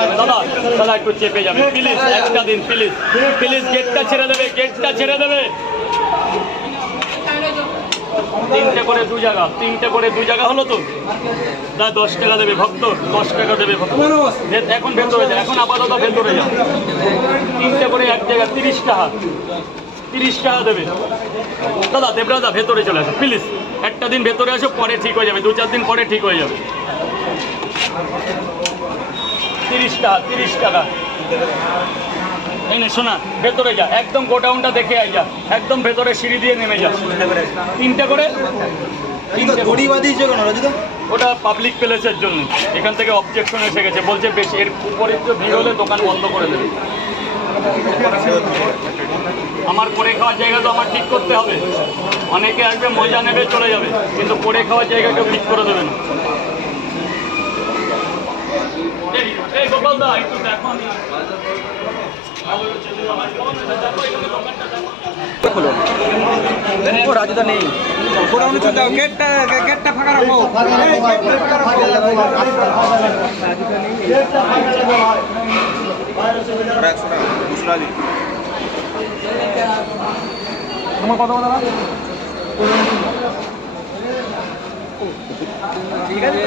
যাবে। দাদা দাদা একটু চেপে যাবে প্লিজ, একটা দিন প্লিজ প্লিজ, গেটটা ছেড়ে দেবে, গেটটা ছেড়ে দেবে। 3টে করে 2 জায়গা, 3টে করে 2 জায়গা হলো তো। দা 10 টাকা দেবে ভক্ত, 10 টাকা দেবে ভক্ত। এখন ভেতরে যা, এখন আপাতত ভেতরে যা। 3টে করে 1 জায়গা 30 টাকা, 30 টাকা দেবে। দাদা দেবরাদা ভেতরে চলে আসো প্লিজ, একটা দিন ভেতরে আসো, পরে ঠিক হয়ে যাবে, 2-4 দিন পরে ঠিক হয়ে যাবে। 30 টাকা, 30 টাকা। এই নে শোনা, ভেতরে যা, একদম গোডাউনটা দেখে আই যা, একদম ভেতরে সিঁড়ি দিয়ে নেমে যা। 3টে করে, 3টে দড়ি বাঁধিয়েছে কেন রাজুদা? ওটা পাবলিক প্লেসের জন্য, এখান থেকে অবজেকশন এসে গেছে, বলছে বেশি এর উপরে তো ভিড় হলে দোকান বন্ধ করে দেবে। আমার করে খাওয়ার জায়গা তো আমার ঠিক করতে হবে। অনেকে আসবে মজা নেবে চলে যাবে, কিন্তু করে খাওয়ার জায়গা কেউ ঠিক করে দেবে না। এই গোপাল দা একটু দেখো, ও রাজুদা নেই, গোডাউনে চলে যাও, গেটটা ফাঁকা রাখো। তোমার কত কথা ঠিক আছে,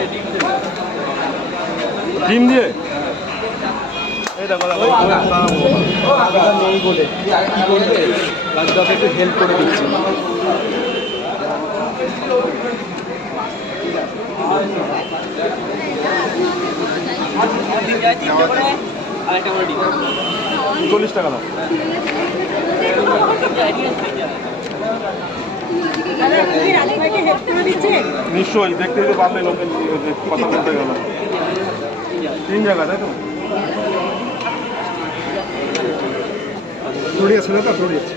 ডিম দিয়ে নেই বলে কি করবে, রাজুদাকে একটু হেল্প করে দিচ্ছি। $40 টাকা দাও। নিশ্চয়ই দেখতে দিতে পারলে লোকে কথা বলতে গেল। 3 জায়গা তাই তো? দড়িয়েছে না তো, দড়িয়েছে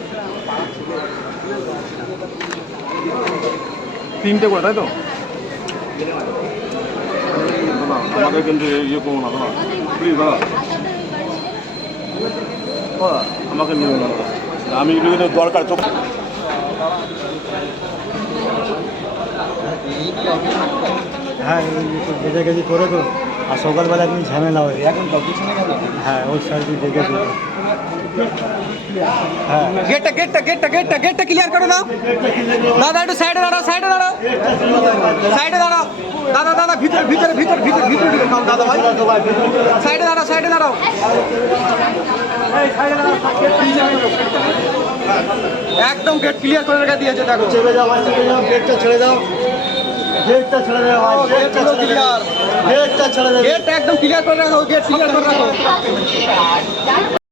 3টে করে তাই তো? আমাদের কিন্তু ইয়ে করবো না দাদা, প্লিজ দাদা, আমাকে নিয়ে না, আমি কিন্তু দরকার চোখ। হ্যাঁ দেখে গেছি করে তো, আর সকালবেলা একদিন ঝামেলা হয় এখন তো পিছনে গেল। হ্যাঁ ওই সাইড দিয়ে দেখে তো। হ্যাঁ গেটটা ক্লিয়ার করে দাও দাদা, একটু সাইডে দাঁড়াও, সাইডে দাঁড়াও, সাইডে দাঁড়াও দাদা, ভিতরে দাদা ভাই, সাইডে দাঁড়াও। একদম গেট ক্লিয়ার করে রেখে দিয়েছে, দেখো ছেড়ে যাও ভাই, গেটটা ছেড়ে দাও, গেটটা ছেড়ে দাও ভাই, গেটটা ক্লিয়ার, গেটটা ছেড়ে দাও। গেটটা একদম ক্লিয়ার করে রাখো, গেট ক্লিয়ার করে রাখো।